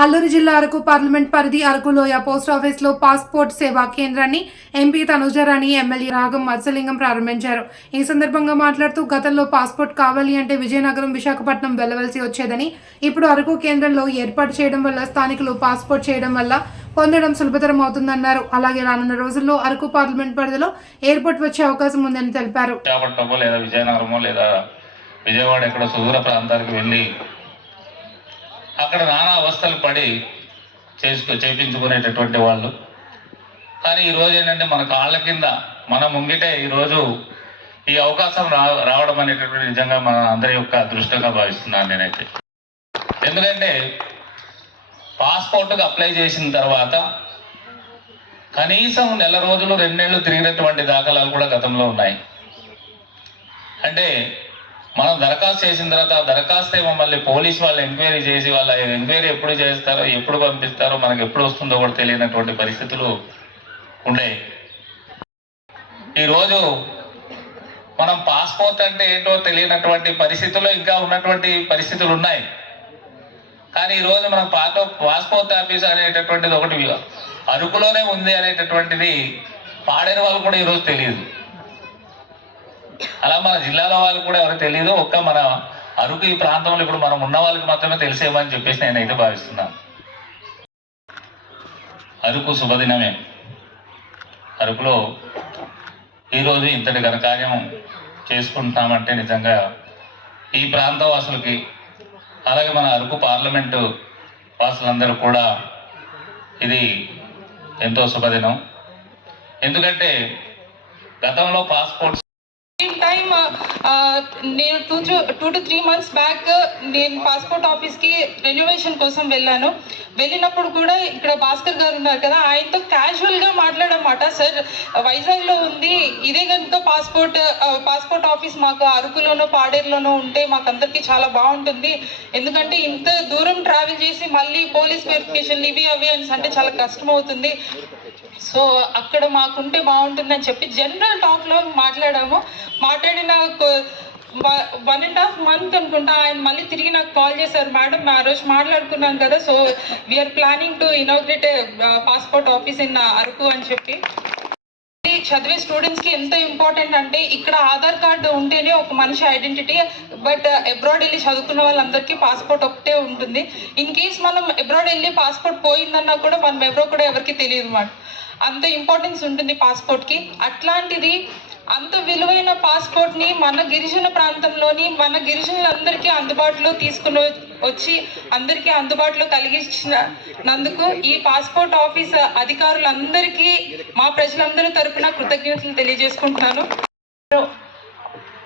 అల్లూరు జిల్లా అరకు పార్లమెంట్ పరిధి అరకులోయ పోస్ట్ ఆఫీస్లో పాస్పోర్ట్ సేవా కేంద్రాన్ని ఎంపీ తనుజరాణి ఎమ్మెల్యే రాగం మత్స్యలింగం ప్రారంభించారు. ఈ సందర్భంగా మాట్లాడుతూ గతంలో పాస్పోర్ట్ కావాలి అంటే విజయనగరం విశాఖపట్నం వెళ్ళవలసి వచ్చేదని ఇప్పుడు అరకు కేంద్రంలో ఏర్పాటు చేయడం వల్ల స్థానికులు పాస్పోర్ట్ చేయడం వల్ల పొందడం సులభతరం అవుతుందన్నారు. అలాగే రానున్న రోజుల్లో అరకు పార్లమెంట్ పరిధిలో ఎయిర్పోర్ట్ వచ్చే అవకాశం ఉందని తెలిపారు. లేదా విజయనగరమో లేదా విజయవాడ ఎక్కడో సుదూర ప్రాంతాలకు వెళ్ళి అక్కడ నానా అవస్థలు పడి చేసుకో చేయించుకునేటటువంటి వాళ్ళు. కానీ ఈరోజు ఏంటంటే మన కాళ్ళ కింద మన ముంగిటే ఈరోజు ఈ అవకాశం రా రావడం అనేటటువంటి నిజంగా మన అందరి యొక్క అదృష్టంగా భావిస్తున్నాను నేనైతే. ఎందుకంటే పాస్పోర్ట్కి అప్లై చేసిన తర్వాత కనీసం నెల రోజులు రెండేళ్ళు తిరిగినటువంటి దాఖలాలు కూడా గతంలో ఉన్నాయి. అంటే మనం దరఖాస్తు చేసిన తర్వాత ఆ దరఖాస్తు ఏమో మళ్ళీ పోలీస్ వాళ్ళు ఎంక్వైరీ చేసి వాళ్ళ ఎంక్వైరీ ఎప్పుడు చేస్తారో ఎప్పుడు పంపిస్తారో మనకు ఎప్పుడు వస్తుందో కూడా తెలియనటువంటి పరిస్థితులు ఉండేవి ఈరోజు మనం పాస్పోర్ట్ అంటే ఏంటో తెలియనటువంటి పరిస్థితుల్లో ఇంకా ఉన్నటువంటి పరిస్థితులు ఉన్నాయి. కానీ ఈరోజు మనం పాత పాస్పోర్ట్ ఆఫీస్ అనేటటువంటిది ఒకటి అరకులోనే ఉంది అనేటటువంటిది పాడేరు వాళ్ళు కూడా ఈరోజు తెలియదు. అలా మన జిల్లాలో వాళ్ళు కూడా ఎవరికి తెలియదు ఒక్క మన అరకు ఈ ప్రాంతంలో ఇప్పుడు మనం ఉన్న వాళ్ళకి మాత్రమే తెలిసేమని చెప్పేసి నేనైతే భావిస్తున్నాను. అరకు శుభదినమే. అరకులో ఈరోజు ఇంతటి ఘనకార్యం చేసుకుంటున్నామంటే నిజంగా ఈ ప్రాంత వాసులకి అలాగే మన అరకు పార్లమెంటు వాసులందరూ కూడా ఇది ఎంతో శుభదినం. ఎందుకంటే గతంలో పాస్పోర్ట్స్ టైమ్ uh, uh, నేను two two to three months back నేను పాస్పోర్ట్ ఆఫీస్కి రెన్యువేషన్ కోసం వెళ్ళాను. వెళ్ళినప్పుడు కూడా ఇక్కడ భాస్కర్ గారు ఉన్నారు కదా ఆయనతో క్యాజువల్గా మాట్లాడమాట సార్ వైజాగ్లో ఉంది ఇదే కనుక పాస్పోర్ట్ పాస్పోర్ట్ ఆఫీస్ మాకు అరకులోనో పాడేరులోనో ఉంటే మాకు అందరికీ చాలా బాగుంటుంది. ఎందుకంటే ఇంత దూరం ట్రావెల్ చేసి మళ్ళీ పోలీస్ వెరిఫికేషన్ ఇవి అవి అని అంటే చాలా కష్టం అవుతుంది. సో అక్కడ మాకుంటే బాగుంటుందని చెప్పి జనరల్ టాక్లో మాట్లాడాము. మాట్లాడిన వన్ అండ్ హాఫ్ మంత్ అనుకుంటా ఆయన మళ్ళీ తిరిగి నాకు కాల్ చేశారు మేడం ఆ రోజు మాట్లాడుకున్నాం కదా so we are planning to inaugurate passport office in Araku అని చెప్పి. చదివే స్టూడెంట్స్కి ఎంత ఇంపార్టెంట్ అంటే ఇక్కడ ఆధార్ కార్డు ఉంటేనే ఒక మనిషి ఐడెంటిటీ బట్ అబ్రాడ్ వెళ్ళి చదువుకున్న వాళ్ళందరికీ పాస్పోర్ట్ ఒకటే ఉంటుంది. ఇన్ కేస్ మనం అబ్రాడ్ వెళ్ళి పాస్పోర్ట్ పోయిందన్నా కూడా మనం ఎవరో కూడా ఎవరికి తెలియదు మాట. అంత ఇంపార్టెన్స్ ఉంటుంది పాస్పోర్ట్కి అట్లాంటిది అంత విలువైన పాస్పోర్ట్ని మన గిరిజన ప్రాంతంలోని మన గిరిజనులందరికీ అందుబాటులో తీసుకుని వచ్చి అందరికీ అందుబాటులో కలిగించినందుకు ఈ పాస్పోర్ట్ ఆఫీస్ అధికారులందరికీ మా ప్రజలందరి తరపున కృతజ్ఞతలు తెలియజేసుకుంటున్నాను.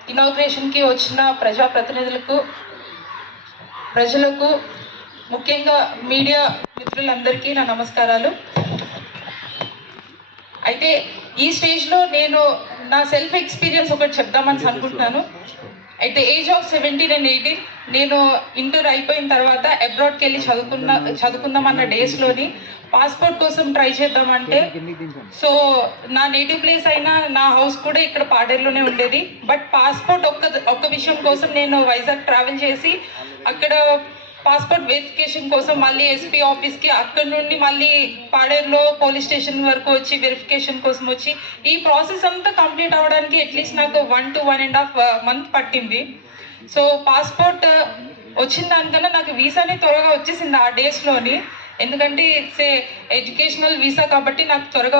ఇనాగ్రేషన్కి వచ్చిన ప్రజాప్రతినిధులకు ప్రజలకు ముఖ్యంగా మీడియా మిత్రులందరికీ నా నమస్కారాలు. అయితే ఈ స్టేజ్లో నేను నా సెల్ఫ్ ఎక్స్పీరియన్స్ ఒకటి చెప్దామని అనుకుంటున్నాను. అయితే age of seventeen and eighteen నేను ఇంటర్ అయిపోయిన తర్వాత అబ్రాడ్కి వెళ్ళి చదువుకున్న చదువుకుందామన్న డేస్లోని పాస్పోర్ట్ కోసం ట్రై చేద్దామంటే సో నా నేటివ్ ప్లేస్ అయినా నా హౌస్ కూడా ఇక్కడ పాడేరులోనే ఉండేది. బట్ పాస్పోర్ట్ ఒక్క ఒక్క విషయం కోసం నేను వైజాగ్ ట్రావెల్ చేసి అక్కడ పాస్పోర్ట్ వెరిఫికేషన్ కోసం మళ్ళీ ఎస్పీ ఆఫీస్కి అక్కడ నుండి మళ్ళీ పాడేరులో పోలీస్ స్టేషన్ వరకు వచ్చి వెరిఫికేషన్ కోసం వచ్చి ఈ ప్రాసెస్ అంతా కంప్లీట్ అవ్వడానికి అట్లీస్ట్ నాకు one to one and half month పట్టింది. సో పాస్పోర్ట్ వచ్చిన దానికన్నా నాకు వీసానే త్వరగా వచ్చేసింది ఆ డేస్లోని. ఎందుకంటే ఇట్స్ ఏ ఎడ్యుకేషనల్ వీసా కాబట్టి నాకు త్వరగా